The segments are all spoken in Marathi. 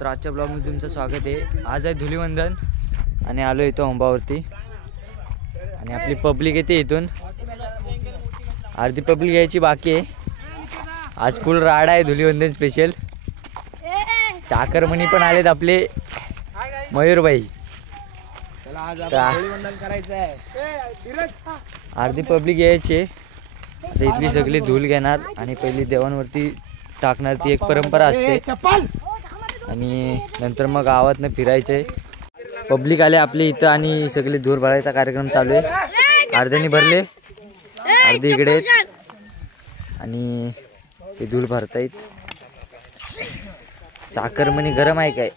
तर आजच्या ब्लॉगमध्ये तुमचं स्वागत आहे। आज आहे धुलीवंदन आणि आलो इथं अंबावरती आणि आपली पब्लिक येते इथून। अर्धी पब्लिक यायची बाकी आहे। आज फुल राडा आहे धुलीवंदन स्पेशल। चाकरमणी पण आलेत आपले मयूर भाई। अर्धी पब्लिक यायची आता इथली सगळी धूल घेणार आणि पहिली देवांवरती टाकणार, ती एक परंपरा असते। आणि नंतर मग गावातनं फिरायचे। पब्लिक आले आपली इथं आणि सगळे धूर भरायचा कार्यक्रम चालू आहे। अर्ध्यानी भरले, अर्धे इकडे आणि ते धूळ भरतायत। चाकरमणी गरम आहे काय?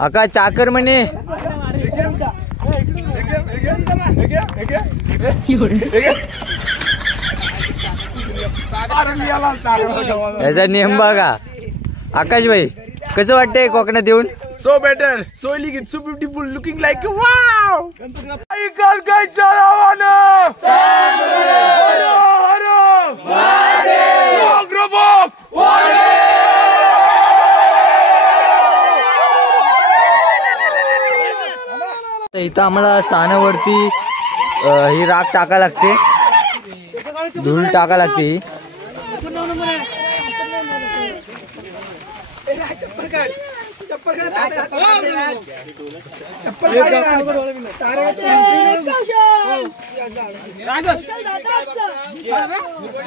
आका चाकरमणी याचा नियम बघा। आकाश भाई कसं वाटतंय कोकणात येऊन? So better, so elegant, so beautiful, looking like a wow! I can't get Jarawana! Haro, haro! Mahadev! इथं आम्हाला सानावरती ही राख टाका लागते, धूळ टाका लागते।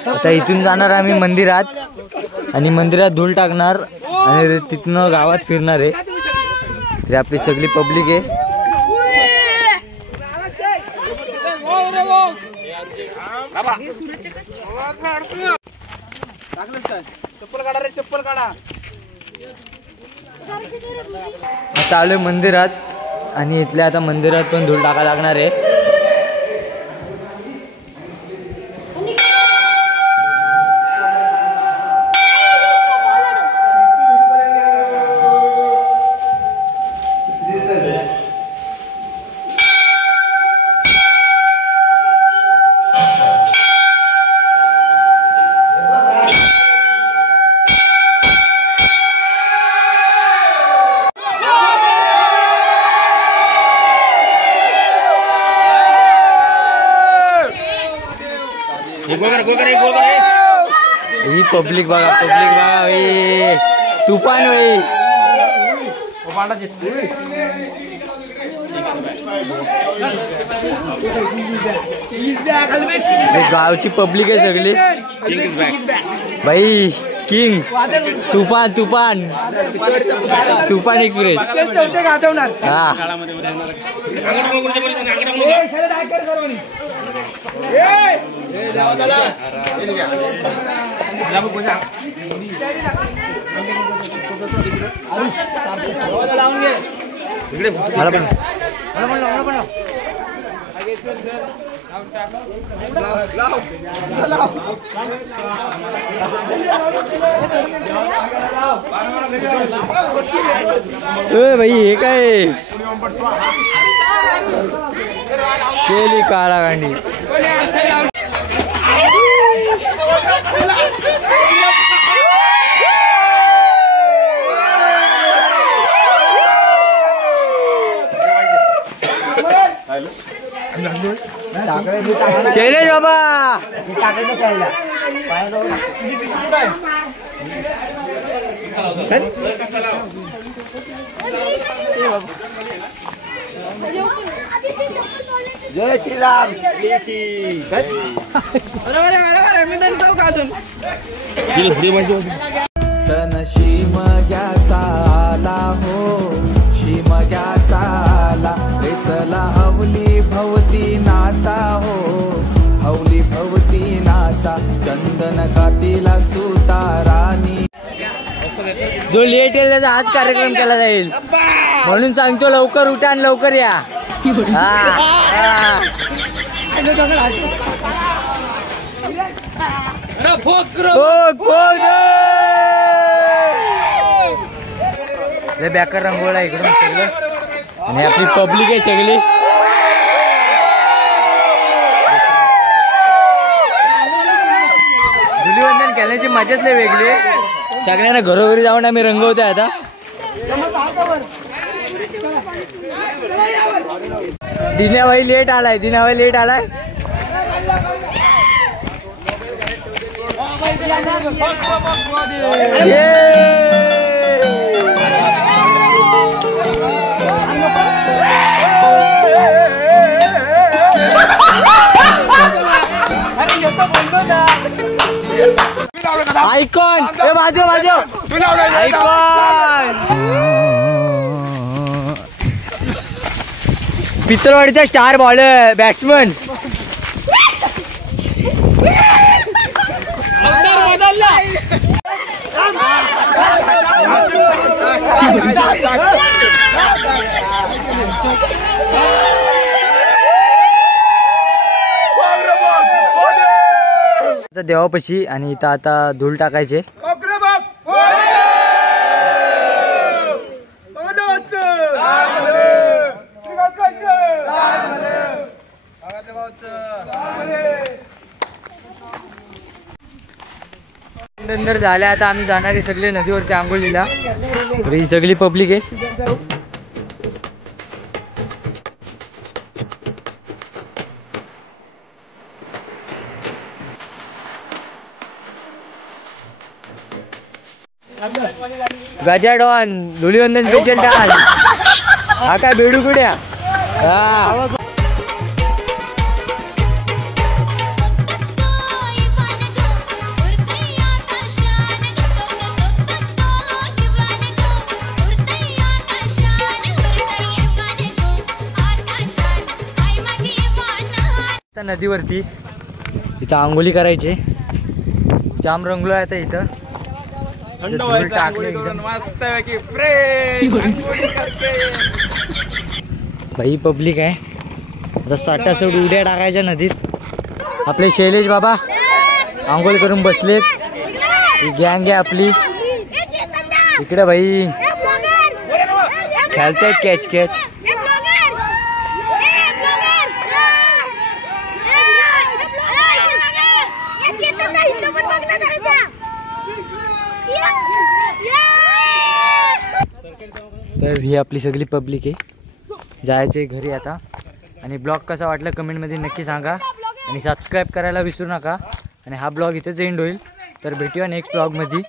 आता इथून जाणार आम्ही मंदिरात आणि मंदिरात धूळ टाकणार आणि तिथनं गावात फिरणार आहे। तर आपली सगळी पब्लिक आहे। चप्पल काढा। आता आलोय मंदिरात आणि इथल्या आता मंदिरात पण धूळ टाका लागणार आहे। ही पब्लिक बघा, पब्लिक बघा भाई, तुफान भाई। गावची पब्लिक आहे सगळी भाई। किंग तुफान तुफान तुफान एक्सप्रेस हा। भाई हे काय केली काळा गांडी। शैलेश बाबा जय श्रीराम। सण शिमग्याचा आला हो, शिमग्याचा आला रे चला हवली भवती नाचा हो, हवली भवती नाचा चंदन कातीला सुतारानी। जो लेट येईल त्याचा आज कार्यक्रम केला जाईल, म्हणून सांगतो लवकर उठा आणि लवकर या. बेकार रंगोळा इकडून सगळं आणि आपली पब्लिक आहे सगळी. धुलीवंदन खेळण्याची मजाच लय वेगळी आहे. सगळ्यांना घरोघरी जाऊन आम्ही रंगवतोय आता. दिन्याबाई लेट आलाय, दिन्याबाई लेट आलाय. आयकॉन माझं आयकॉन पित्तलवाडीचा स्टार बॉलर बॅट्समन. देवापाशी आणि इथं आता धूळ टाकायचे. नंतर झाल्या आता आम्ही जाणारे सगळे नदीवरती आंघोळीला. तर ही सगळी पब्लिक आहे. गजाडॉन धुलीवंदन स्पेशल डान्स. हा काय बेडूकुड्या. नदीवरती इथं आंघोळी करायची. जाम रंगलो आहे आता इथं. भाई पब्लिक आहे. आता साठा सोड उड्या टाकायच्या नदीत. आपले शैलेश बाबा आंघोळ करून बसलेत. ही गँग आहे आपली. इकडे भाई खेळतायत कॅच कॅच. तर ही आपली सगळी पब्लिक आहे. जायचे घरी आता. आणि ब्लॉग कसा वाटला कमेंटमध्ये नक्की सांगा आणि सबस्क्राईब करायला विसरू नका. आणि हा ब्लॉग इथेच एंड होईल. तर भेटूया नेक्स्ट ब्लॉगमध्ये.